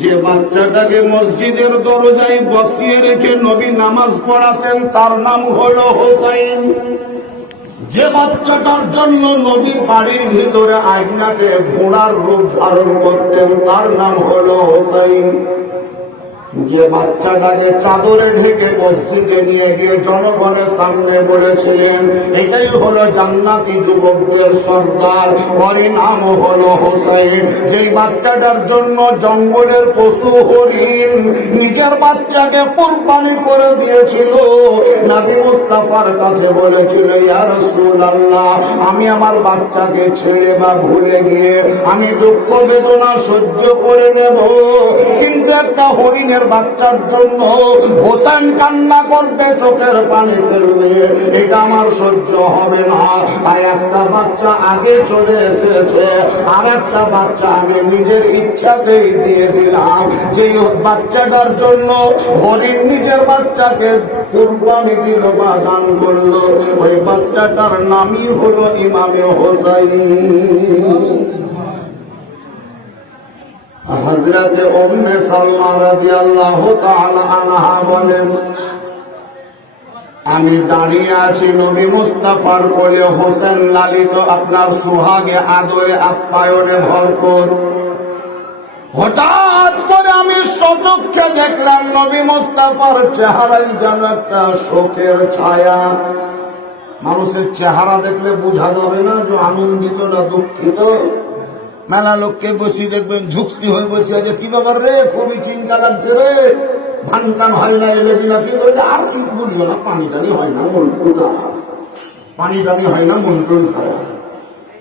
যে বাচ্চাটাকে মসজিদের দরজায় বসিয়ে রেখে নবী নামাজ পড়াতেন, তার নাম হল হোসাইন। যে বাচ্চাটার জন্য নবী বাড়ির ভিতরে আইনাকে ঘোড়ার রূপ ধারণ করতেন, তার নাম হল হোসাইন। জঙ্গলের পশু হরিণ নিজের বাচ্চাকে কোরবানি করে দিয়েছিল, নাবি মুস্তাফার কাছে বলেছিল আমি আমার বাচ্চাকে ছেড়ে বা ভুলে গিয়ে আমি দুঃখ বেদনা সহ্য করে নেব। কিন্তু একটা হরিণের বাচ্চার জন্য হোসেন কান্না করবে, চোখের পানি ফেলবে। এটা আমার সহ্য হবে না। আর একটা বাচ্চা আগে চলে এসেছে, আর একটা বাচ্চা আমি নিজের ইচ্ছাতেই দিয়ে দিলাম। যে বাচ্চাটার জন্য হরিণ নিজের বাচ্চাকে কুরবানি দিল বা দান করল। ওই বাচ্চাটার নামই হলো ইমামে হোসাইন। হজরতে ওম্মে সালমা তাআলা আনহা বলেন, আমি দাঁড়িয়ে আছি নবী মুস্তাফার কোলে, হোসেন লালিত আপনার সুহাগে আদরে আপ্যায়নে ভরপুর। হঠাৎ করে আমি সচক্ষে দেখলাম নবী মুস্তাফার চেহারাই যেন একটা শোকের ছায়া। মানুষের চেহারা দেখলে বোঝা যাবে না আনন্দিত না দুঃখিত। মেলা লোককে বসি দেখবেন, ঝুঁকসি হয়ে বসে আছে। কি ব্যাপার রে? খুবই চিন্তা লাগছে রে। ধান টান হয় না, এলে দিনা কি বলছে আর কি বলছো না পানি টানি হয় না, মন পানি টানি হয় না, মন টন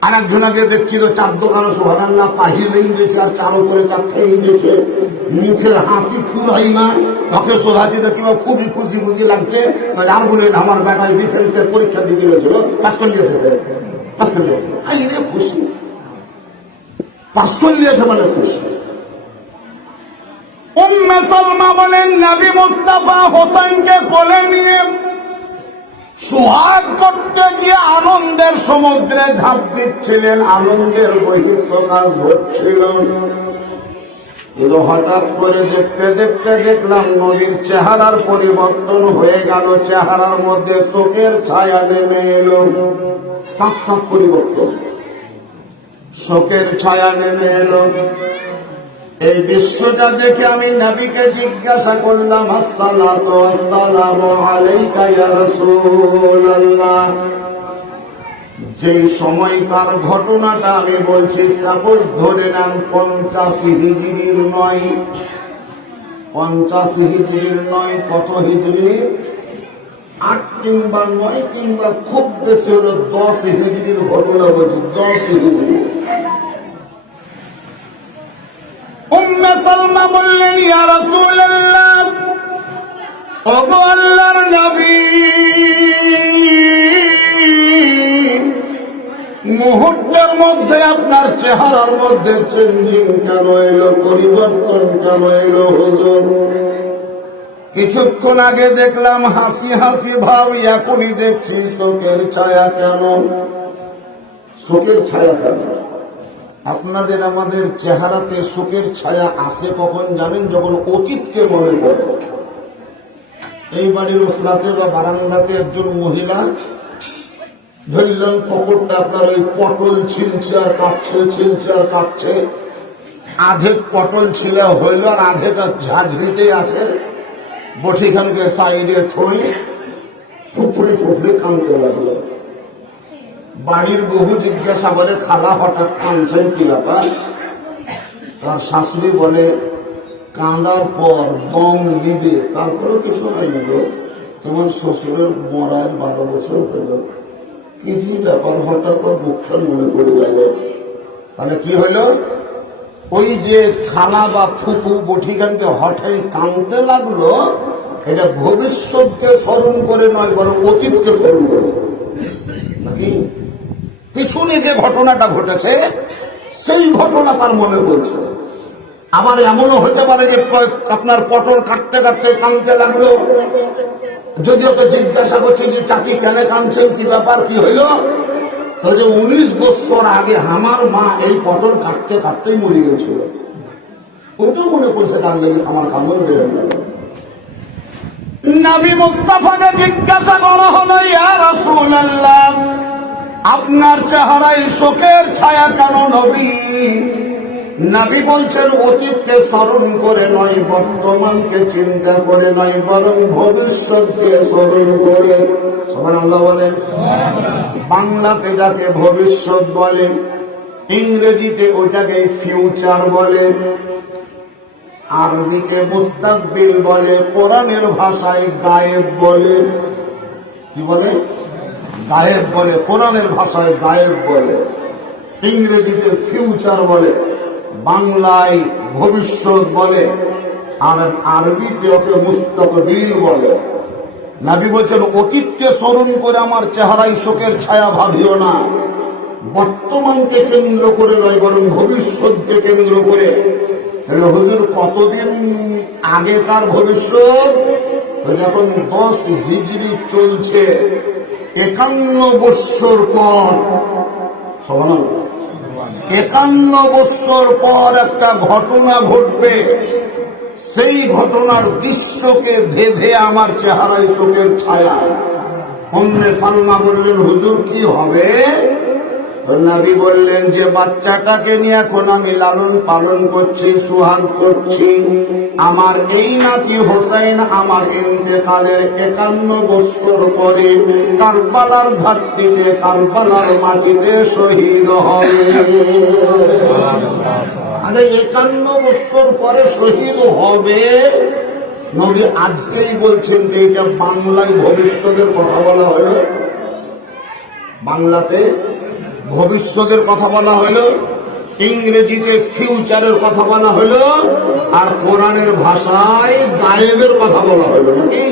আর একজনকে দেখছি তো চার দোকানে সোহান না পাহিলেই গেছে, আর চার উপরে চার খেয়ে গেছে। মুখের হাসি ফুরাই না। ওকে সোধাচ্ছি তো খুবই খুশি খুশি লাগছে। আর বলেন আমার বেটায় ডিফেন্সের পরীক্ষা দিতে গেছিল পাস করে দিয়েছে পাস করে দিয়েছে খুশি। আনন্দের সমুদ্রে ঝাঁপ দিচ্ছিলেন। আনন্দের বহিঃপ্রকাশ কিন্তু হঠাৎ করে দেখতে দেখতে দেখলাম নদীর চেহারার পরিবর্তন হয়ে গেল। চেহারার মধ্যে শোকের ছায়া নেমে এলো। সাপ সাপ পরিবর্তন। শোকের ছায়া নেমে এলো। এই দৃশ্যটা দেখে আমি নবীকে জিজ্ঞাসা করলাম, আসসালাতু আসসালামু আলাইকা ইয়া যে সময়কার ঘটনাটা আমি বলছি, সাপোজ ধরে নেন পঞ্চাশ হিজড়ির নয়। পঞ্চাশ হিজড়ির নয়, কত হিজড়ি? আট কিংবা নয় কিংবা খুব বেশি হলো দশ ঘটনা দশ মুহূর্তের মধ্যে আপনার চেহারার মধ্যে চেঞ্জিং কেন এলো, পরিবর্তন কেন এলো, হুজুর? কিছুক্ষণ আগে দেখলাম হাসি হাসি ভাব এখনই দেখছি শোকের ছায়া কেন? শোকের ছায়া কেন? আপনাদের আমাদের চেহারাতে শোকের ছায়া আসে কখন জানেন? যখন অতীতকে মনে করে এই বাড়ির ওসরাতে বা বারান্দাতে একজন মহিলা ধরলেন পকরটা আপনার ওই পটল ছিলছে আর কাটছে, ছিলছে আর কাটছে। আধেক পটল ছিল, হইল আর আধেক আর ঝাঁঝরিতেই আছে। বঠিখানকে সাইডে থই ফুফড়ি ফুফড়ি কানতে লাগল। বাড়ির বহু জিজ্ঞাসা বলে, খালা, হঠাৎ কাঁদছেন কি ব্যাপার? তার শাশুড়ি বলে কাঁদার পর দম নিবে, তারপরেও কিছু হয়নি গো। তোমার শ্বশুরের মরার বারো বছর হইল কি ব্যাপার, হঠাৎ মুখটা মনে পড়ে গেল। তাহলে কি হইল ওই যে খালা বা ফুকু বঠিগানকে হঠাৎ কাঁদতে লাগল, এটা ভবিষ্যৎকে স্মরণ করে নয়, বরং অতীতকে স্মরণ করে। পিছনে যে ঘটনাটা ঘটেছে, সেই ঘটনা তার মনে পড়ছে। আবার এমনও হতে পারে যে আপনার পটল কাটতে কাটতে কানতে লাগল। যদি ওকে জিজ্ঞাসা করছে যে, চাচি, কেন কানছেন কি ব্যাপার? কি হইল? তো উনিশ বছর আগে আমার মা এই পটল কাটতে কাটতেই মরে গেছিল। বলছে গান লেগে আমার কান্দন বেড়ে গেল। নবী মুস্তাফাকে জিজ্ঞাসা করা হলো, ইয়া রাসূলুল্লাহ, আপনার চেহারায় শোকের ছায়া কেন নবী? নবী বলছেন, অতীতকে স্মরণ করে নয়, বর্তমানকে চিন্তা করে নয়, বরং ভবিষ্যৎকে স্মরণ করে। বলেন। বাংলাতে যাকে ভবিষ্যৎ বলে, ইংরেজিতে ওইটাকে ফিউচার বলে, আরবিতে মুস্তাকবিল বলে, কোরআনের ভাষায় গায়েব বলে। কি বলে? গায়েব বলে, কোরআনের ভাষায় গায়েব বলে। ইংরেজিতে ফিউচার বলে। বাংলায় ভবিষ্যৎ বলে, আর আরবিতে ওকে মুস্তাকবিল বলে। নাবি বলছেন, অতীতকে স্মরণ করে আমার চেহারায় শোকের ছায়া ভাবিও না। বর্তমানকে কেন্দ্র করে নয়, বরং ভবিষ্যৎকে কেন্দ্র করে। হুজুর, কতদিন আগেকার ভবিষ্যৎ? যখন দশ হিজড়ি চলছে, একান্ন বৎসর পর। সবান একান্ন বৎসর পর একটা ঘটনা ঘটবে। সেই ঘটনার দৃশ্যকে ভেবে আমার চেহারায় চোখের ছায়া। অন্য সালমা বললেন, হুজুর, কি হবে? নবী বললেন, যে বাচ্চাটাকে নিয়ে এখন আমি লালন পালন করছি, সুহাগ করছি, আমার এই নাতি হোসাইন আমার ইন্তেকালের একান্ন বছর পরে কারবালার ঘাটতিতে, কারবালার মাটিতে শহীদ হবে। আরে, একান্ন বছর পরে শহীদ হবে? নবী আজকেই বলছেন যে এটা বাংলায় ভবিষ্যতের কথা বলা হলো। বাংলাতে ভবিষ্যতের কথা বলা হলো, ইংরেজিতে ফিউচারের কথা বলা হলো, আর কোরআনের ভাষায় গায়েবের কথা বলা হলো, নাকি?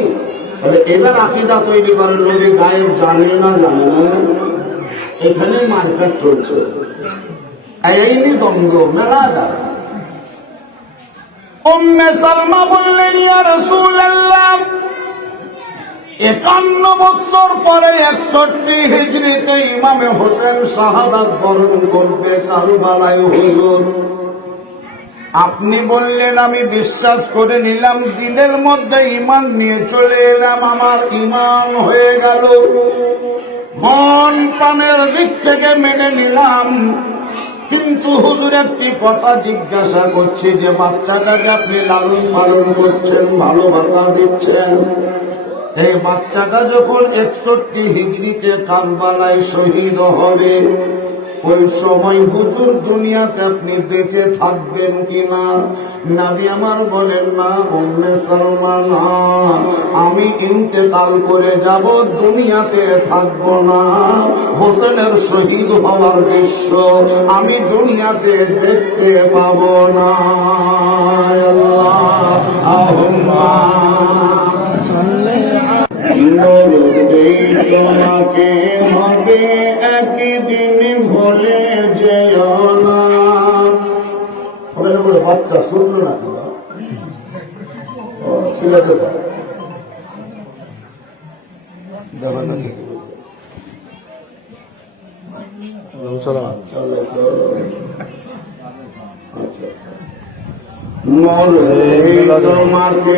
এবার আকিদা তৈরি করেন নবী, গায়েব জানে না জানে এখানে মার্কেট চলছে। এই দ্বন্দ্ব, মেলা যায়। উম্মে সালমা বললেন, ইয়া রাসূলুল্লাহ একান্ন বছর পরে একষট্টি হিজড়িতে ইমামে হোসেন শাহাদাত বরণ করবে কারুবালায় হুজুর। আপনি বললেন, আমি বিশ্বাস করে নিলাম, দিনের মধ্যে ইমান নিয়ে চলে এলাম, আমার ইমান হয়ে গেল। মন প্রাণের দিক থেকে মেনে নিলাম। কিন্তু হুজুর, একটি কথা জিজ্ঞাসা করছি যে, বাচ্চাটাকে আপনি লালন পালন করছেন, ভালোবাসা দিচ্ছেন? এই বাচ্চাটা যখন একষট্টি হিজড়িতে কারবালায় শহীদ হবে, ওই সময় হুজুর দুনিয়াতে আপনি বেঁচে থাকবেন কিনা? নাবি আমার বলেন, না, উম্মে সালমান আমি ইন্তেকাল করে যাব, দুনিয়াতে থাকব না। হোসেনের শহীদ হওয়ার দৃশ্য আমি দুনিয়াতে দেখতে পাব না। বাচ্চা শুনলো না ঠিক আছে। যাবে না তোমাকে